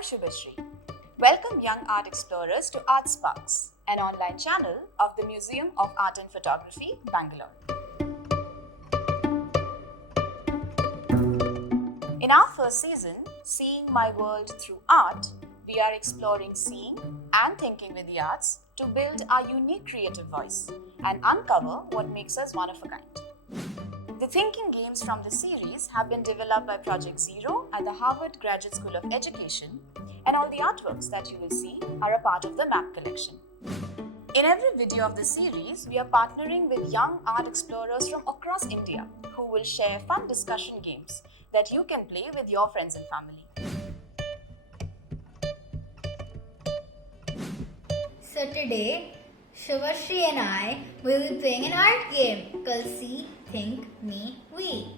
I'm Shubhashri. Welcome young art explorers to Art Sparks, an online channel of the Museum of Art and Photography, Bangalore. In our first season, Seeing My World Through Art, we are exploring seeing and thinking with the arts to build our unique creative voice and uncover what makes us one of a kind. The thinking games from the series have been developed by Project Zero at the Harvard Graduate School of Education, and all the artworks that you will see are a part of the MAP collection. In every video of the series, we are partnering with young art explorers from across India who will share fun discussion games that you can play with your friends and family. So today, Shubhashri and I will be playing an art game called See, Think, Me, We.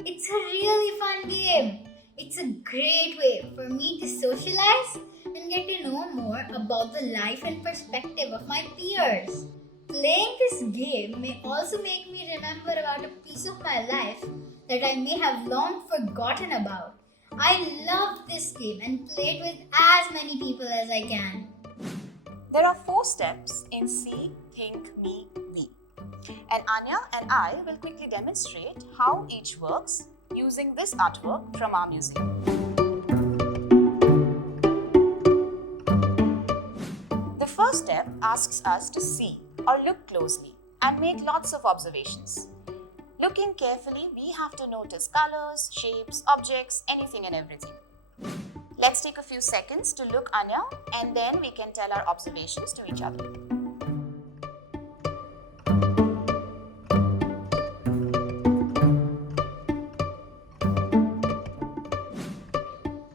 It's a really fun game. It's a great way for me to socialize and get to know more about the life and perspective of my peers. Playing this game may also make me remember about a piece of my life that I may have long forgotten about. I love this game and play it with as many people as I can. There are 4 steps in See, Think, Me, We. And Anya and I will quickly demonstrate how each works using this artwork from our museum. The first step asks us to see or look closely and make lots of observations. Looking carefully, we have to notice colors, shapes, objects, anything and everything. Let's take a few seconds to look, Anya, and then we can tell our observations to each other.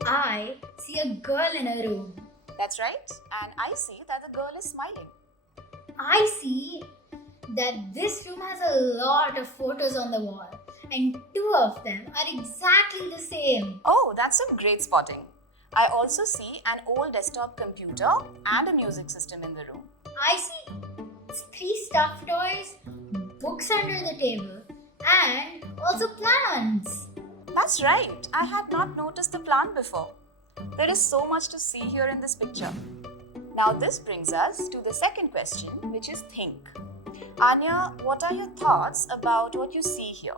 I see a girl in a room. That's right, and I see that the girl is smiling. I see that this room has a lot of photos on the wall, and 2 of them are exactly the same. Oh, that's some great spotting. I also see an old desktop computer and a music system in the room. I see 3 stuffed toys, books under the table, and also plants. That's right, I had not noticed the plant before. There is so much to see here in this picture. Now this brings us to the second question, which is think. Anya, what are your thoughts about what you see here?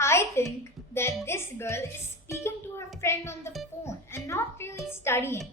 I think that this girl is speaking to her friend on the phone and not really studying.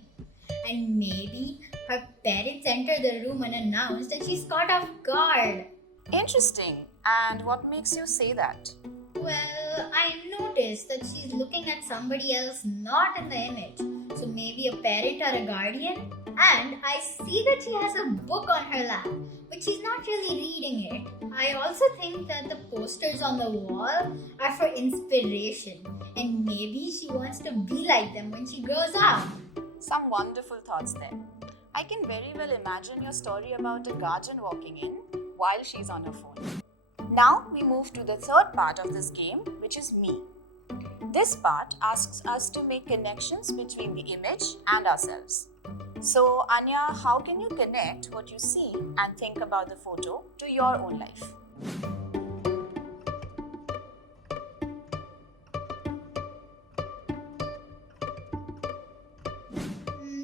And maybe her parents entered the room unannounced and she's caught off guard. Interesting. And what makes you say that? Well, I noticed that she's looking at somebody else not in the image. So maybe a parent or a guardian. And I see that she has a book on her lap, but she's not really reading it. I also think that the posters on the wall are for inspiration. And maybe she wants to be like them when she grows up. Some wonderful thoughts there. I can very well imagine your story about a guardian walking in while she's on her phone. Now we move to the third part of this game, which is me. This part asks us to make connections between the image and ourselves. So, Anya, how can you connect what you see and think about the photo to your own life?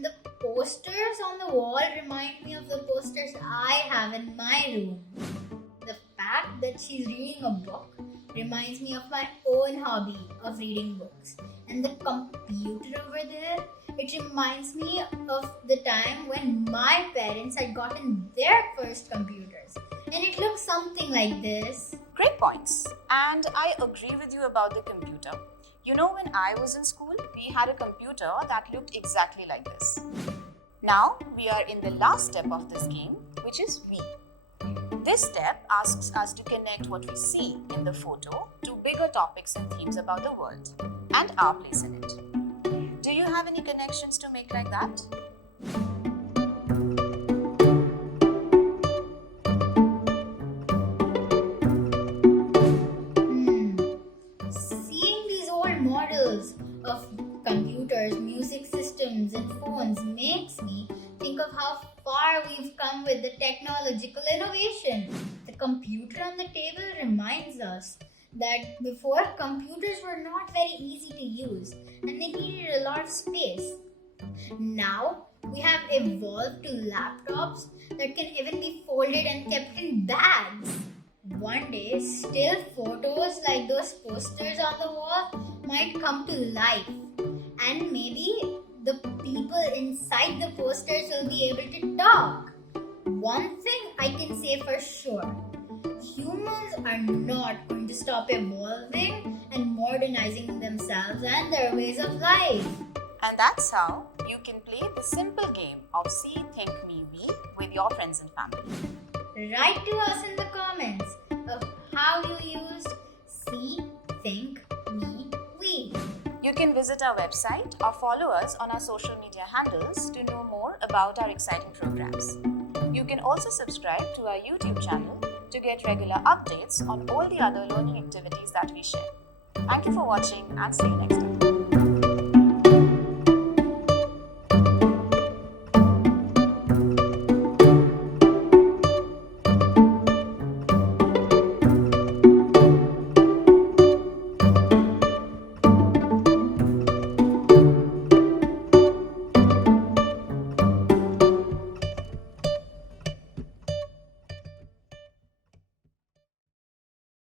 The posters on the wall remind me of the posters I have in my room. The fact that she's reading a book reminds me of my own hobby of reading books. And the computer over there, it reminds me of the time when my parents had gotten their first computers. And it looks something like this. Great points. And I agree with you about the computer. You know, when I was in school, we had a computer that looked exactly like this. Now, we are in the last step of this game, which is we. This step asks us to connect what we see in the photo to bigger topics and themes about the world and our place in it. Do you have any connections to make like that? Seeing these old models of computers, music systems, and phones makes me think of how far we've come with the technological innovation. The computer on the table reminds us that before, computers were not very easy to use and they needed a lot of space. Now, we have evolved to laptops that can even be folded and kept in bags. One day, still photos like those posters on the wall might come to life, and maybe the people inside the posters will be able to talk. One thing I can say for sure, humans are not going to stop evolving and modernizing themselves and their ways of life. And that's how you can play the simple game of See, Think, Me, We with your friends and family. Write to us in the comments of how you used See, Think, Me, We. You can visit our website or follow us on our social media handles to know more about our exciting programs. You can also subscribe to our YouTube channel to get regular updates on all the other learning activities that we share. Thank you for watching and see you next time.